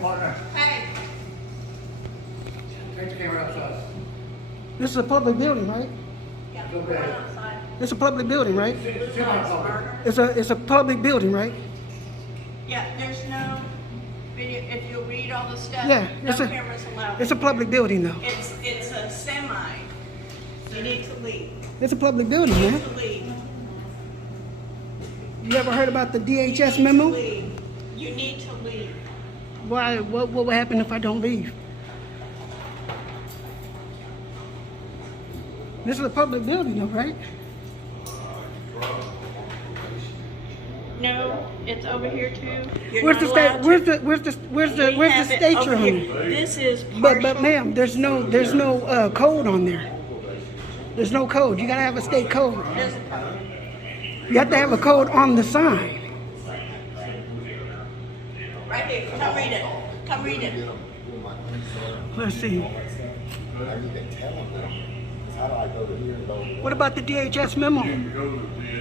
partner. Hey. Take the camera outside. This is a public building, right? Yeah, It's okay. outside. It's a public building, right? It's semi-public. It's a public building, right? Yeah, there's no video. If you read all the stuff, Yeah, no cameras allowed. it's a public building, though. It's a semi. You need to leave. It's a public building, You man. need to leave. You ever heard about the DHS You need to memo? leave. You need to leave. Why? What will happen if I don't leave? This is a public building, though, right? No, it's over here too. You're Where's not the state? allowed to- Where's the We where's the have it state over you're here. on? This is But partial. ma'am, there's no code on there. There's no code. You gotta have a state code. There's a code. You have to have a code on the sign. Right here. Come read it. Come read it. Let's see. What about the DHS memo?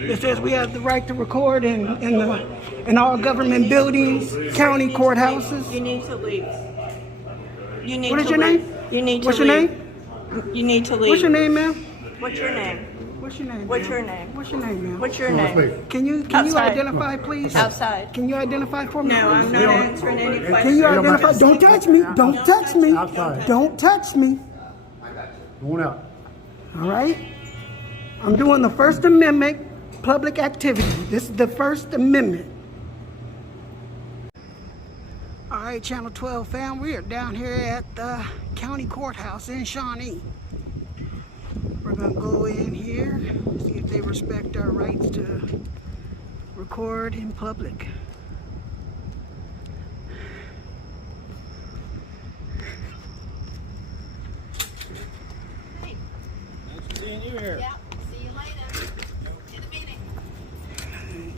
It says we have the right to record in all government buildings, county courthouses. You need to leave. You need What to is your leave. name? You need to What's your leave. name? You need to leave. What's your name, ma'am? What's your name? What's your name? What's ma'am? your name? What's your name, ma'am? What's your name? Can you Outside. identify, please? Outside. Can you identify for me? No, I'm not answering any questions. Can you identify? Don't touch me. Don't touch me. Outside. Don't touch me. Go on out. All right? I'm doing the First Amendment public activity. This is the First Amendment. All right, Channel 12 fam, we are down here at the county courthouse in Shawnee. We're gonna go in here, see if they respect our rights to record in public. Seeing you here. Yeah, see you later. In a meeting.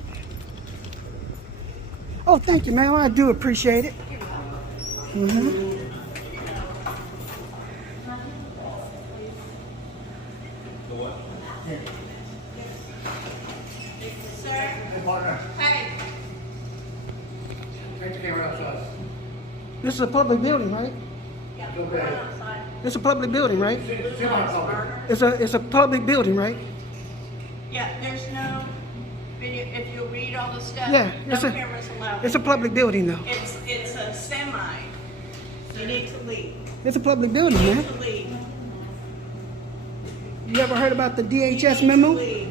Oh, thank you, ma'am. I do appreciate it. Sir. Hey, partner. Hey. Take the camera outside. This is a public building, right? It's okay. Outside. It's a public building, right? It's semi-public. It's a public building, right? Yeah, there's no video. If you read all the stuff, Yeah, no it's a- cameras allowed. It's a public building, though. It's a semi. You need to leave. It's a public building, You man. need to leave. You ever heard about the DHS You need to memo? leave.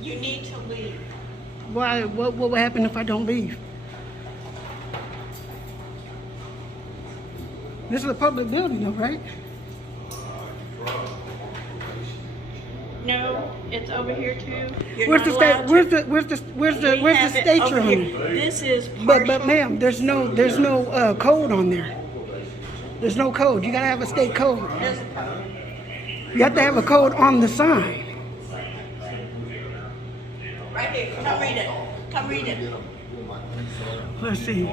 You need to leave. Why? What will happen if I don't leave? This is a public building, though, right? No, it's over here too. You're Where's not the state? allowed to- Where's the We have it state over you're here. on? This is But partial. ma'am, there's no code on there. There's no code. You gotta have a state code. There's a code. You have to have a code on the sign. Right here. Come read it. Come read it. Let's see.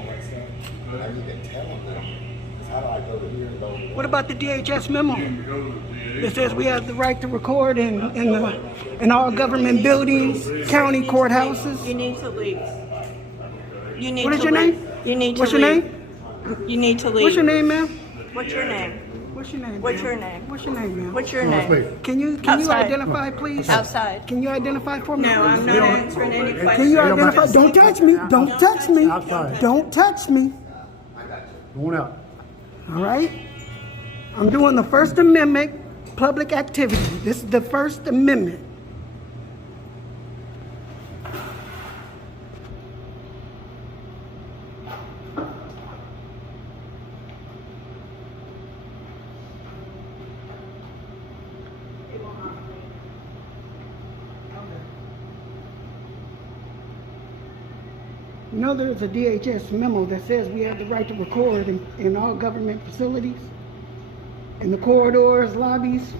What about the DHS memo? It says we have the right to record in all government buildings, county courthouses. You need to leave. You need What is to your leave. name? You need to What's your leave. name? You need to leave. What's your name, ma'am? What's your name? What's your name? What's ma'am? your name? What's your name, ma'am? What's your name? Can you Outside. identify, please? Outside. Can you identify for me? No, I'm not answering any questions. Can you identify? Don't touch me. Don't touch me. Outside. Don't touch me. Go on out. All right? I'm doing the First Amendment public activity. This is the First Amendment. You know, there's a DHS memo that says we have the right to record in all government facilities, in the corridors, lobbies.